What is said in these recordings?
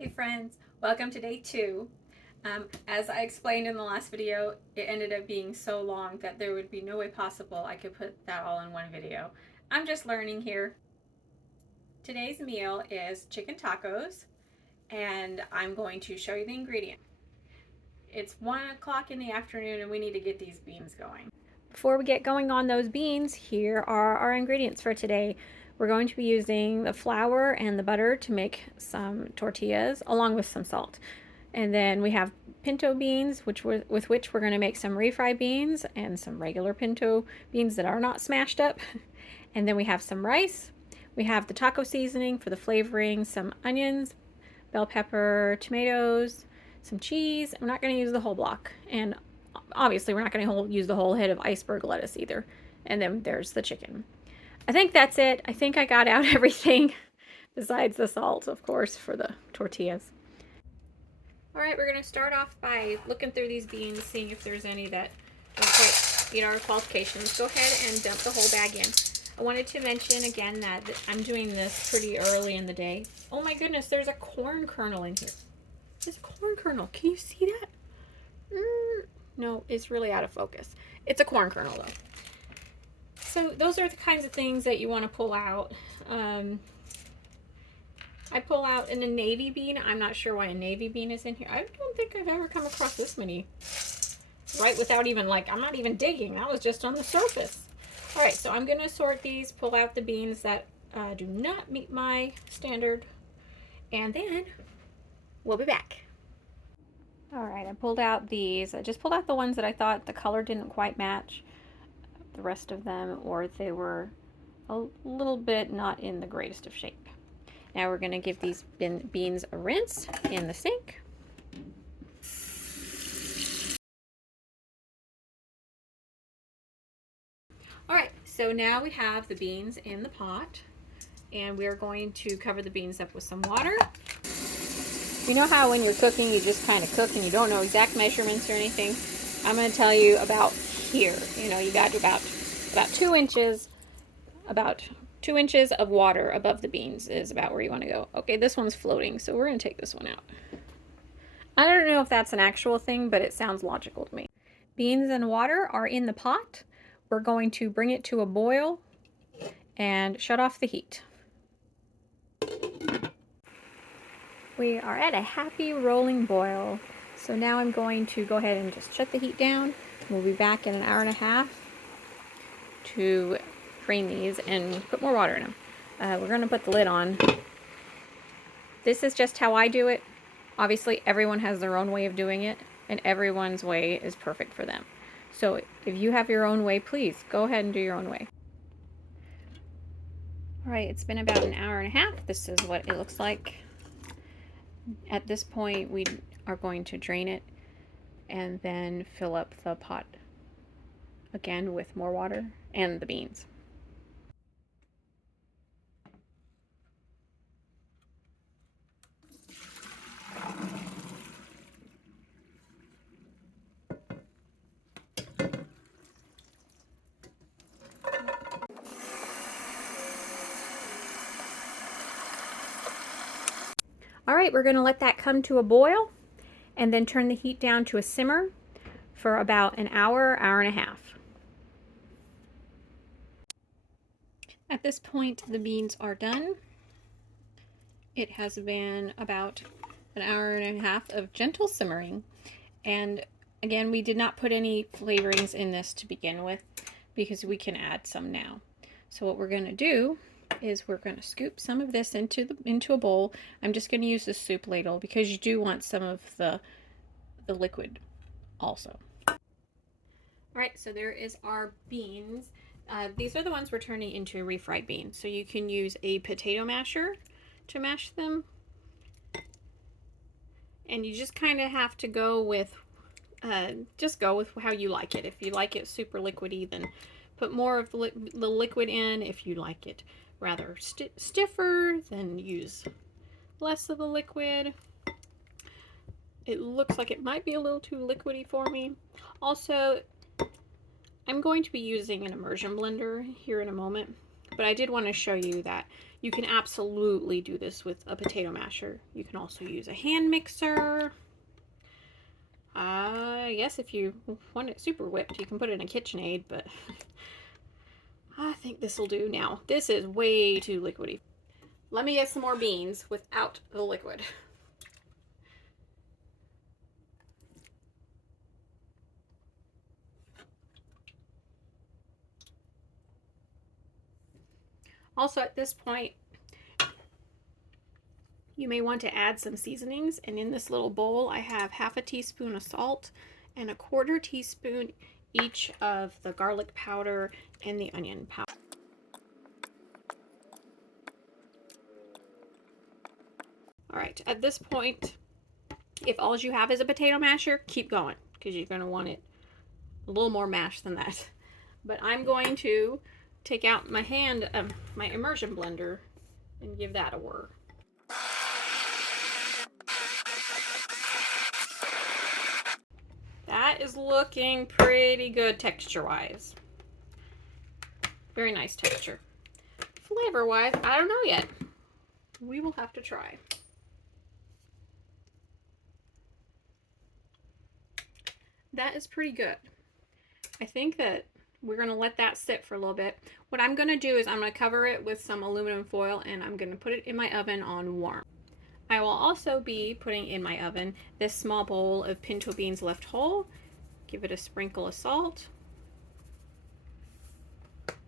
Hey friends, welcome to day 2. As I explained in the last video, it ended up being so long that there would be no way possible I could put that all in one video. I'm just learning here. Today's meal is chicken tacos, and I'm going to show you the ingredients. It's 1 o'clock in the afternoon and we need to get these beans going. Before we get going on those beans, here are our ingredients for today. We're going to be using the flour and the butter to make some tortillas along with some salt. And then we have pinto beans, with which we're going to make some refried beans and some regular pinto beans that are not smashed up. And then we have some rice. We have the taco seasoning for the flavoring, some onions, bell pepper, tomatoes, some cheese. We're not going to use the whole block. And obviously we're not going to use the whole head of iceberg lettuce either. And then there's the chicken. I think that's it. I think I got out everything besides the salt, of course, for the tortillas. All right, we're going to start off by looking through these beans, seeing if there's any that don't quite meet our qualifications. Go ahead and dump the whole bag in. I wanted to mention again that I'm doing this pretty early in the day. Oh my goodness, there's a corn kernel in here. There's a corn kernel. Can you see that? No, it's really out of focus. It's a corn kernel though. So those are the kinds of things that you want to pull out. I pull out in a navy bean. I'm not sure why a navy bean is in here. I don't think I've ever come across this many. Right, without even I'm not even digging. That was just on the surface. All right, so I'm going to sort these, pull out the beans that do not meet my standard, and then we'll be back. All right, I pulled out these. I just pulled out the ones that I thought the color didn't quite match the rest of them, or they were a little bit not in the greatest of shape. Now we're going to give these beans a rinse in the sink. All right, so now we have the beans in the pot, and we're going to cover the beans up with some water. You know how when you're cooking, you just kind of cook and you don't know exact measurements or anything? I'm going to tell you about here. You know, you got about 2 inches, about 2 inches of water above the beans is about where you want to go. Okay, this one's floating, so we're going to take this one out. I don't know if that's an actual thing, but it sounds logical to me. Beans and water are in the pot. We're going to bring it to a boil and shut off the heat. We are at a happy rolling boil. So now I'm going to go ahead and just shut the heat down. We'll be back in an hour and a half to drain these and put more water in them. We're going to put the lid on. This is just how I do it. Obviously, everyone has their own way of doing it, and everyone's way is perfect for them. So if you have your own way, please go ahead and do your own way. All right, it's been about an hour and a half. This is what it looks like. At this point, we are going to drain it and then fill up the pot again with more water and the beans. All right, we're going to let that come to a boil and then turn the heat down to a simmer for about an hour, hour and a half. At this point, the beans are done. It has been about an hour and a half of gentle simmering. And again, we did not put any flavorings in this to begin with because we can add some now. So what we're going to do is we're going to scoop some of this into a bowl. I'm just going to use the soup ladle because you do want some of the liquid also. All right, so there is our beans. These are the ones we're turning into refried beans. So you can use a potato masher to mash them. And you just kind of have to go with how you like it. If you like it super liquidy, then put more of the liquid in. If you like it rather stiffer, then use less of the liquid. It looks like it might be a little too liquidy for me. Also, I'm going to be using an immersion blender here in a moment, But I did want to show you that you can absolutely do this with a potato masher. You can also use a hand mixer. Yes, if you want it super whipped, you can put it in a KitchenAid, but I think this will do now. This is way too liquidy. Let me get some more beans without the liquid. Also, at this point, you may want to add some seasonings, and in this little bowl I have half a teaspoon of salt and a 1/4 teaspoon each of the garlic powder and the onion powder. Alright, at this point, if all you have is a potato masher, keep going, because you're going to want it a little more mashed than that. But I'm going to take out my my immersion blender and give that a whir. That is looking pretty good texture-wise. Very nice texture. Flavor-wise, I don't know yet. We will have to try. That is pretty good. I think that we're going to let that sit for a little bit. What I'm going to do is I'm going to cover it with some aluminum foil, and I'm going to put it in my oven on warm. I will also be putting in my oven this small bowl of pinto beans left whole. Give it a sprinkle of salt.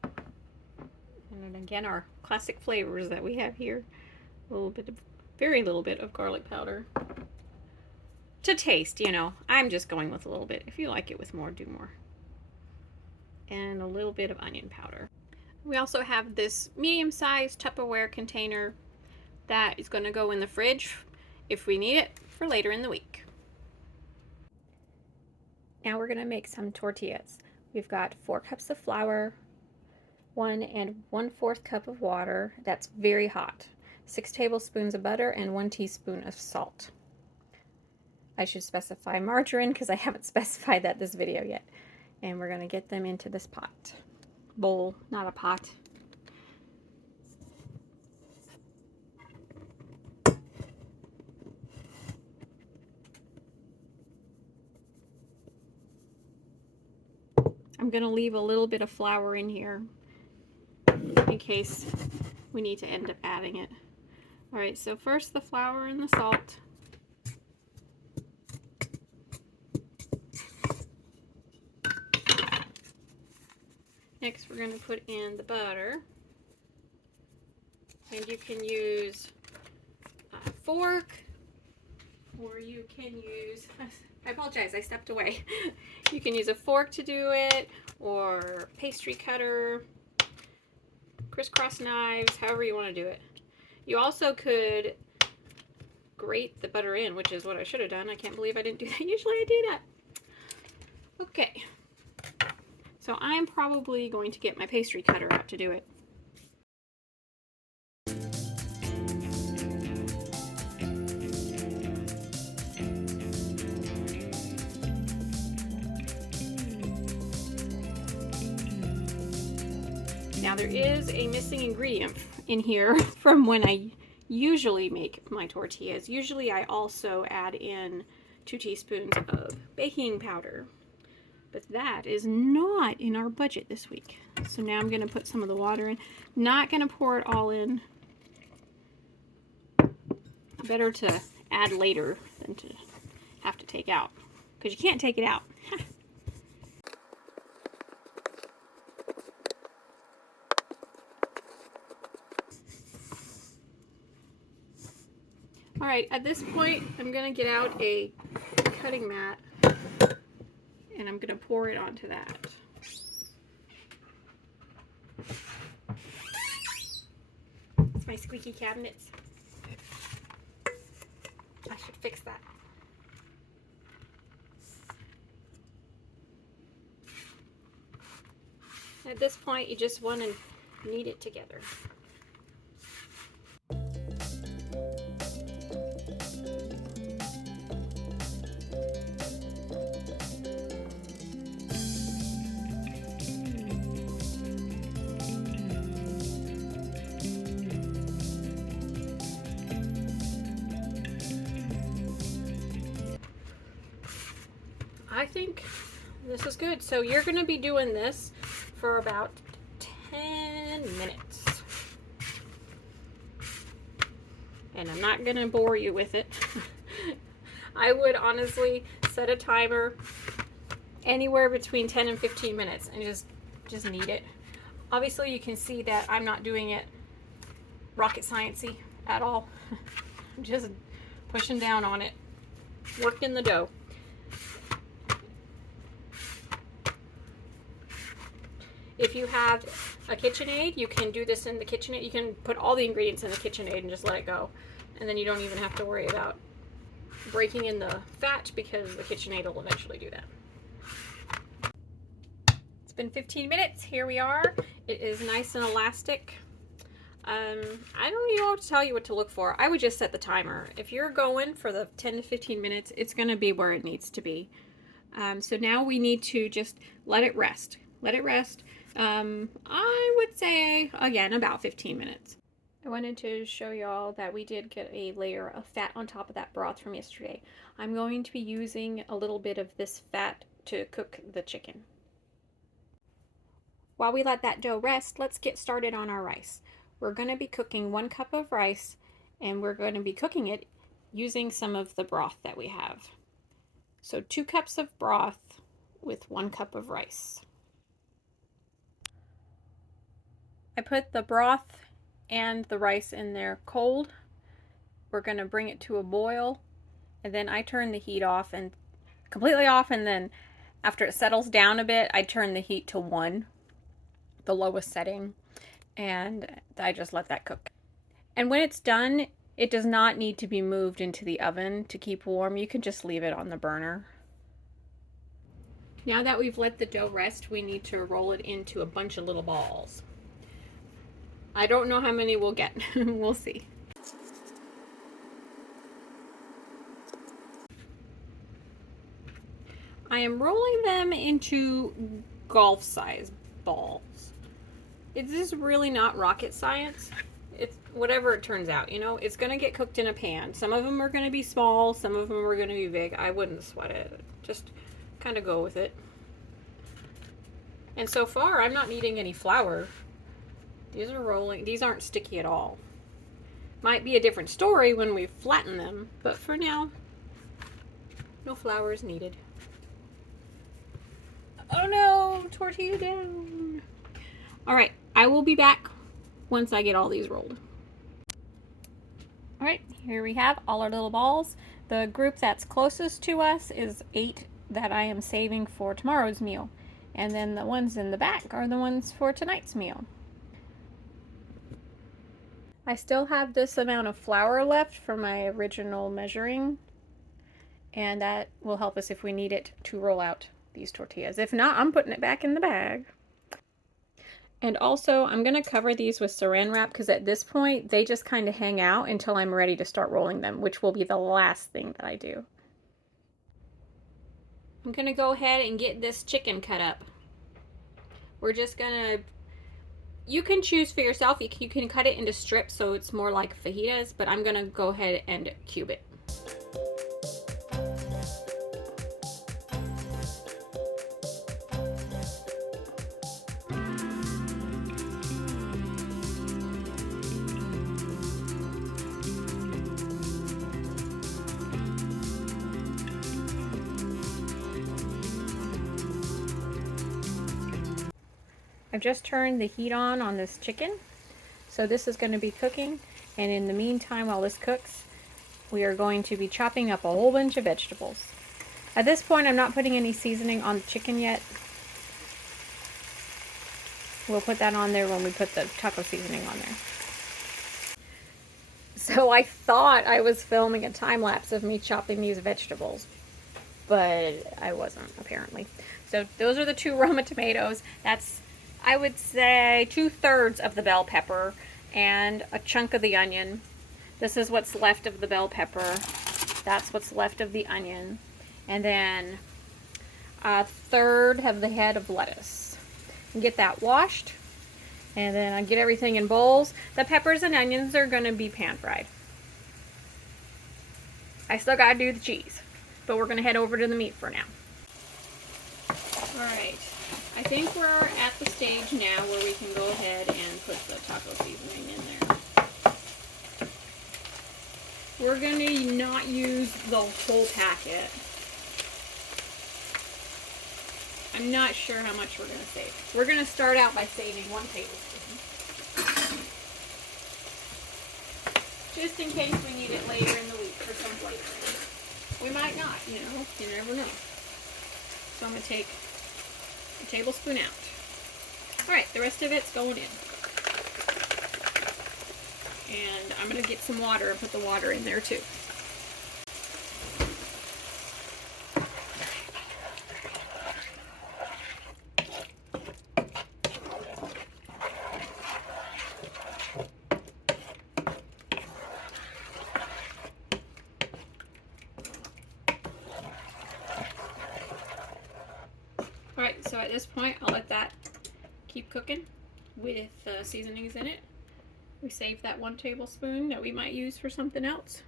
And then again, our classic flavors that we have here. A little bit of, very little bit of garlic powder. To taste, you know, I'm just going with a little bit. If you like it with more, do more. And a little bit of onion powder. We also have this medium-sized Tupperware container that is going to go in the fridge if we need it for later in the week. Now we're going to make some tortillas. We've got 4 cups of flour, 1 1/4 cup of water that's very hot, 6 tablespoons of butter, and 1 teaspoon of salt. I should specify margarine because I haven't specified that this video yet. And we're going to get them into this pot. Bowl, not a pot. I'm going to leave a little bit of flour in here in case we need to end up adding it. Alright, so first the flour and the salt. Next we're going to put in the butter. And you can use a fork, or you can use, I apologize, I stepped away. You can use a fork to do it, or pastry cutter, crisscross knives, however you want to do it. You also could grate the butter in, which is what I should have done. I can't believe I didn't do that. Usually I do that. Okay. So I'm probably going to get my pastry cutter out to do it. Now there is a missing ingredient in here from when I usually make my tortillas. Usually I also add in 2 teaspoons of baking powder. But that is not in our budget this week. So now I'm going to put some of the water in. Not going to pour it all in. Better to add later than to have to take out. Because you can't take it out. Alright, at this point I'm going to get out a cutting mat. And I'm going to pour it onto that. It's my squeaky cabinets. I should fix that. At this point, you just want to knead it together. I think this is good. So you're going to be doing this for about 10 minutes. And I'm not going to bore you with it. I would honestly set a timer anywhere between 10 and 15 minutes and just knead it. Obviously you can see that I'm not doing it rocket sciencey at all. I'm just pushing down on it, working the dough. If you have a KitchenAid, you can do this in the KitchenAid. You can put all the ingredients in the KitchenAid and just let it go. And then you don't even have to worry about breaking in the fat because the KitchenAid will eventually do that. It's been 15 minutes. Here we are. It is nice and elastic. I don't even know what to tell you what to look for. I would just set the timer. If you're going for the 10 to 15 minutes, it's going to be where it needs to be. So now we need to just let it rest. Let it rest. I would say, again, about 15 minutes. I wanted to show y'all that we did get a layer of fat on top of that broth from yesterday. I'm going to be using a little bit of this fat to cook the chicken. While we let that dough rest, let's get started on our rice. We're going to be cooking 1 cup of rice, and we're going to be cooking it using some of the broth that we have. So 2 cups of broth with 1 cup of rice. I put the broth and the rice in there cold. We're going to bring it to a boil, and then I turn the heat off and completely off, and then after it settles down a bit, I turn the heat to 1, the lowest setting, and I just let that cook. And when it's done, it does not need to be moved into the oven to keep warm. You can just leave it on the burner. Now that we've let the dough rest, we need to roll it into a bunch of little balls. I don't know how many we'll get. We'll see. I am rolling them into golf-sized balls. This is really not rocket science. It's whatever it turns out, you know. It's going to get cooked in a pan. Some of them are going to be small. Some of them are going to be big. I wouldn't sweat it. Just kind of go with it. And so far, I'm not needing any flour. These are rolling. These aren't sticky at all. Might be a different story when we flatten them, but for now, no flour is needed. Oh no, tortilla down. All right, I will be back once I get all these rolled. All right, here we have all our little balls. The group that's closest to us is 8 that I am saving for tomorrow's meal. And then the ones in the back are the ones for tonight's meal. I still have this amount of flour left for my original measuring, and that will help us if we need it to roll out these tortillas. If not, I'm putting it back in the bag. And also, I'm going to cover these with saran wrap because at this point, they just kind of hang out until I'm ready to start rolling them, which will be the last thing that I do. I'm going to go ahead and get this chicken cut up. We're just going to... You can choose for yourself. You can cut it into strips so it's more like fajitas, but I'm going to go ahead and cube it. I've just turned the heat on this chicken, so this is going to be cooking, and in the meantime while this cooks we are going to be chopping up a whole bunch of vegetables. At this point I'm not putting any seasoning on the chicken yet. We'll put that on there when we put the taco seasoning on there. So I thought I was filming a time lapse of me chopping these vegetables, but I wasn't apparently. So those are the 2 Roma tomatoes. That's, I would say, 2/3 of the bell pepper and a chunk of the onion. This is what's left of the bell pepper. That's what's left of the onion. And then 1/3 of the head of lettuce. And get that washed. And then I get everything in bowls. The peppers and onions are going to be pan fried. I still got to do the cheese. But we're going to head over to the meat for now. Alright, I think we're at the stage now where we can go ahead and put the taco seasoning in there. We're going to not use the whole packet. I'm not sure how much we're going to save. We're going to start out by saving 1 tablespoon. Just in case we need it later in the week for some flavoring. We might not, you know, you never know. So I'm going to take a tablespoon out. Alright, the rest of it's going in. And I'm going to get some water and put the water in there too. Alright, so at this point, I'll let that keep cooking with seasonings in it. We saved that 1 tablespoon that we might use for something else.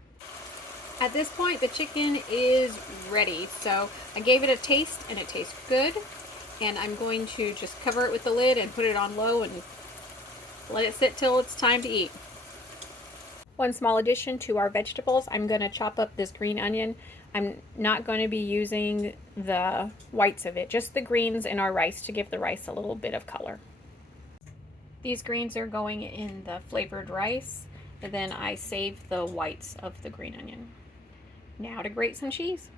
At this point, the chicken is ready. So I gave it a taste and it tastes good. And I'm going to just cover it with the lid and put it on low and let it sit till it's time to eat. One small addition to our vegetables, I'm going to chop up this green onion. I'm not going to be using the whites of it, just the greens in our rice to give the rice a little bit of color. These greens are going in the flavored rice, and then I save the whites of the green onion. Now to grate some cheese.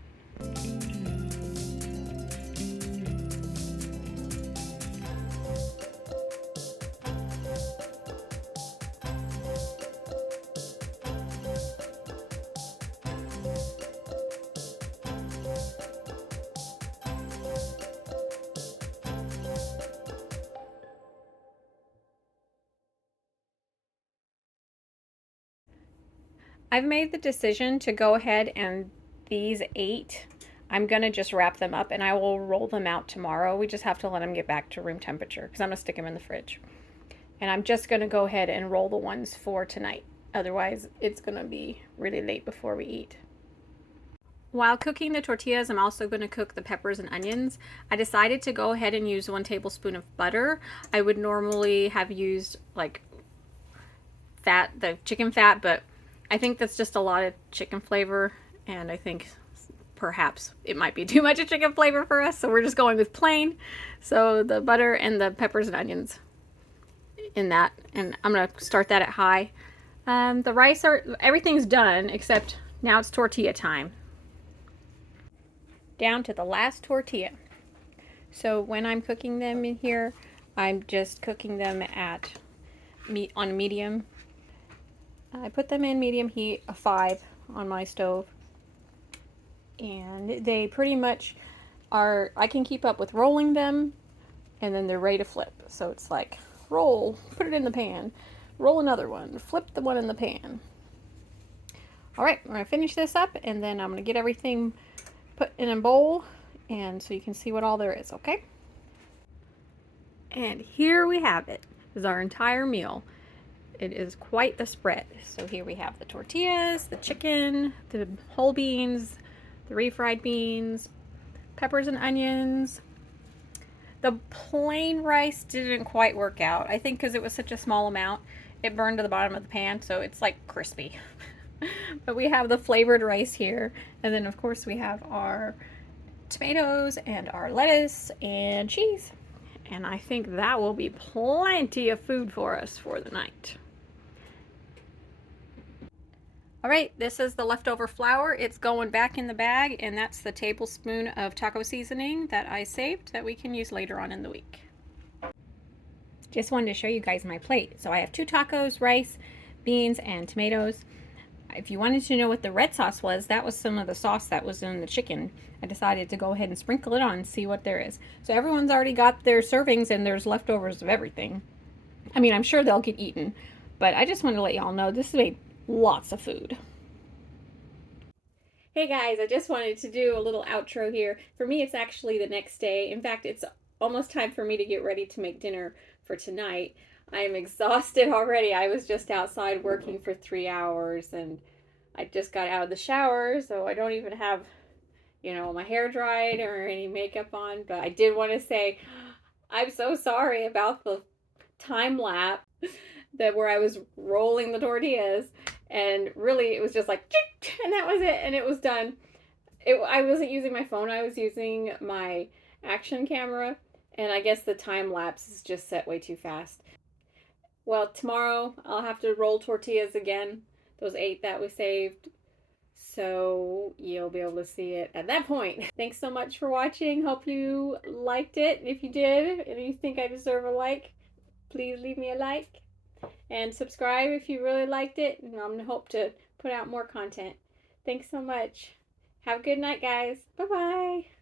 I've made the decision to go ahead and these 8, I'm going to just wrap them up and I will roll them out tomorrow. We just have to let them get back to room temperature because I'm going to stick them in the fridge. And I'm just going to go ahead and roll the ones for tonight. Otherwise, it's going to be really late before we eat. While cooking the tortillas, I'm also going to cook the peppers and onions. I decided to go ahead and use 1 tablespoon of butter. I would normally have used like fat, the chicken fat, but I think that's just a lot of chicken flavor, and I think perhaps it might be too much of chicken flavor for us, so we're just going with plain. So the butter and the peppers and onions in that, and I'm going to start that at high. The rice, everything's done except now it's tortilla time. Down to the last tortilla. So when I'm cooking them in here, I'm just cooking them at on medium. I put them in medium heat, a 5 on my stove. And they pretty much are, I can keep up with rolling them, and then they're ready to flip. So it's like, roll, put it in the pan, roll another one, flip the one in the pan. Alright, we're going to finish this up, and then I'm going to get everything put in a bowl, and so you can see what all there is, okay? And here we have it. This is our entire meal. It is quite the spread. So here we have the tortillas, the chicken, the whole beans, the refried beans, peppers and onions. The plain rice didn't quite work out. I think because it was such a small amount, it burned to the bottom of the pan, so it's like crispy. But we have the flavored rice here, and then of course we have our tomatoes and our lettuce and cheese. And I think that will be plenty of food for us for the night. All right, this is the leftover flour. It's going back in the bag, and that's the tablespoon of taco seasoning that I saved that we can use later on in the week. Just wanted to show you guys my plate. So I have 2 tacos, rice, beans, and tomatoes. If you wanted to know what the red sauce was, that was some of the sauce that was in the chicken. I decided to go ahead and sprinkle it on and see what there is. So everyone's already got their servings, and there's leftovers of everything. I mean, I'm sure they'll get eaten, but I just wanted to let y'all know this made lots of food. Hey guys, I just wanted to do a little outro here. For me, it's actually the next day. In fact, it's almost time for me to get ready to make dinner for tonight. I am exhausted already. I was just outside working for 3 hours, and I just got out of the shower, so I don't even have my hair dried or any makeup on. But I did want to say I'm so sorry about the time lapse that where I was rolling the tortillas, and really it was just like and that was it, and it was done. I wasn't using my phone, I was using my action camera, and I guess the time lapse is just set way too fast. Well, tomorrow I'll have to roll tortillas again, those 8 that we saved, so you'll be able to see it at that point. Thanks so much for watching. Hope you liked it. If you did and you think I deserve a like, please leave me a like and subscribe if you really liked it. And I'm gonna hope to put out more content. Thanks so much. Have a good night, guys. Bye bye.